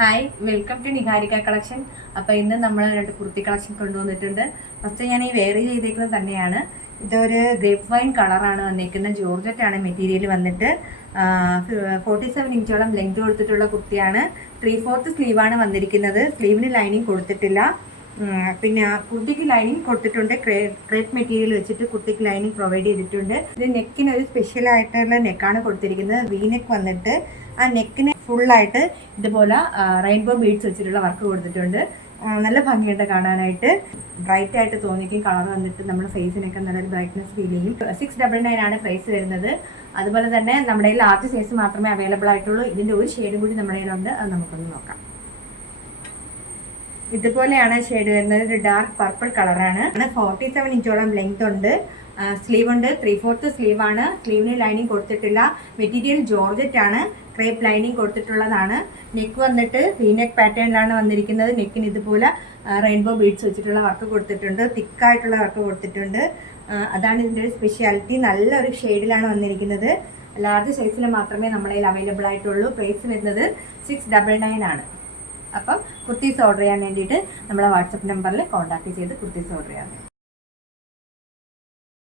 Hi, welcome to Niharika collection. അപ്പോൾ ഇന്ന് നമ്മൾ 2 കുർത്തി കളക്ഷൻ കൊണ്ടുവന്നിട്ടുണ്ട്. ഫസ്റ്റ് ഞാൻ ഈ വെയർ ചെയ്തേക്കുന്നത് തന്നെയാണ്. ഇതൊരു ഗ്രേപ്പ് വൈൻ കളറാണ് വന്നിരിക്കുന്നത്. ജോർജറ്റ് ആണ് മെറ്റീരിയൽ വന്നിട്ട്. 47 ഇഞ്ചോളം ലെങ്ത് കൊടുത്തിട്ടുള്ള കുർത്തിയാണ്. 3/4 സ്ലീവാണ് വന്നിരിക്കുന്നത്. സ്ലീവിന് ലൈനിങ് കൊടുത്തിട്ടില്ല. പിന്നെ കുർത്തിക്ക് ലൈനിങ് കൊടുത്തിട്ടുണ്ട്. ക്രേപ്പ് മെറ്റീരിയൽ വെച്ചിട്ട് കുർത്തിക്ക് ലൈനിങ് പ്രൊവൈഡ് ചെയ്തിട്ടുണ്ട്. ഇത് നെക്കിന് ഒരു സ്പെഷ്യൽ ആയിട്ടുള്ള നെക്കാണ് കൊടുത്തിരിക്കുന്നത്. വി നെക്ക് വന്നിട്ട് ആ നെക്കിന് ഫുള്ളായിട്ട് ഇതുപോലെ റെയിൻബോ ബീഡ്സ് വെച്ചിട്ടുള്ള വർക്ക് കൊടുത്തിട്ടുണ്ട്. നല്ല ഭംഗിയുണ്ട് കാണാനായിട്ട്. ബ്രൈറ്റ് ആയിട്ട് തോന്നിക്കും. കളർ വന്നിട്ട് നമ്മുടെ ഫേസിനൊക്കെ നല്ലൊരു ബ്രൈറ്റ്നസ് ഫീൽ ചെയ്യും. 699 ആണ് പ്രൈസ് വരുന്നത്. അതുപോലെ തന്നെ നമ്മുടെ ലാർജ് സൈസ് മാത്രമേ അവൈലബിൾ ആയിട്ടുള്ളൂ. ഇതിൻ്റെ ഒരു ഷെയ്ഡും കൂടി നമ്മുടെ കയ്യിലുണ്ട്. അത് നമുക്കൊന്ന് നോക്കാം. ഇതുപോലെയാണ് ഷെയ്ഡ് വരുന്നത്. ഒരു ഡാർക്ക് പർപ്പിൾ കളറാണ്. 47 ഇഞ്ചോളം ലെങ്ത് ഉണ്ട്. സ്ലീവ് ഉണ്ട്. 3/4 സ്ലീവാണ്. സ്ലീവിന് ലൈനിങ് കൊടുത്തിട്ടില്ല. മെറ്റീരിയൽ ജോർജറ്റ് ആണ്. ക്രേപ്പ് ലൈനിങ് കൊടുത്തിട്ടുള്ളതാണ്. നെക്ക് വന്നിട്ട് വി നെക്ക് പാറ്റേണിലാണ് വന്നിരിക്കുന്നത്. നെക്കിന് ഇതുപോലെ റെയിൻബോ ബീഡ്സ് വെച്ചിട്ടുള്ള വർക്ക് കൊടുത്തിട്ടുണ്ട്. തിക്കായിട്ടുള്ള വർക്ക് കൊടുത്തിട്ടുണ്ട്. അതാണ് ഇതിൻ്റെ ഒരു സ്പെഷ്യാലിറ്റി. നല്ലൊരു ഷെയ്ഡിലാണ് വന്നിരിക്കുന്നത്. ലാർജ് സൈസിൽ മാത്രമേ നമ്മുടെ കയ്യിൽ അവൈലബിൾ ആയിട്ടുള്ളൂ. പ്രൈസ് വരുന്നത് 699 ആണ്. അപ്പം കുർത്തീസ് ഓർഡർ ചെയ്യാൻ വേണ്ടിയിട്ട് നമ്മളെ വാട്സപ്പ് നമ്പറിൽ കോൺടാക്ട് ചെയ്ത് കുർത്തീസ് ഓർഡർ ചെയ്യാം.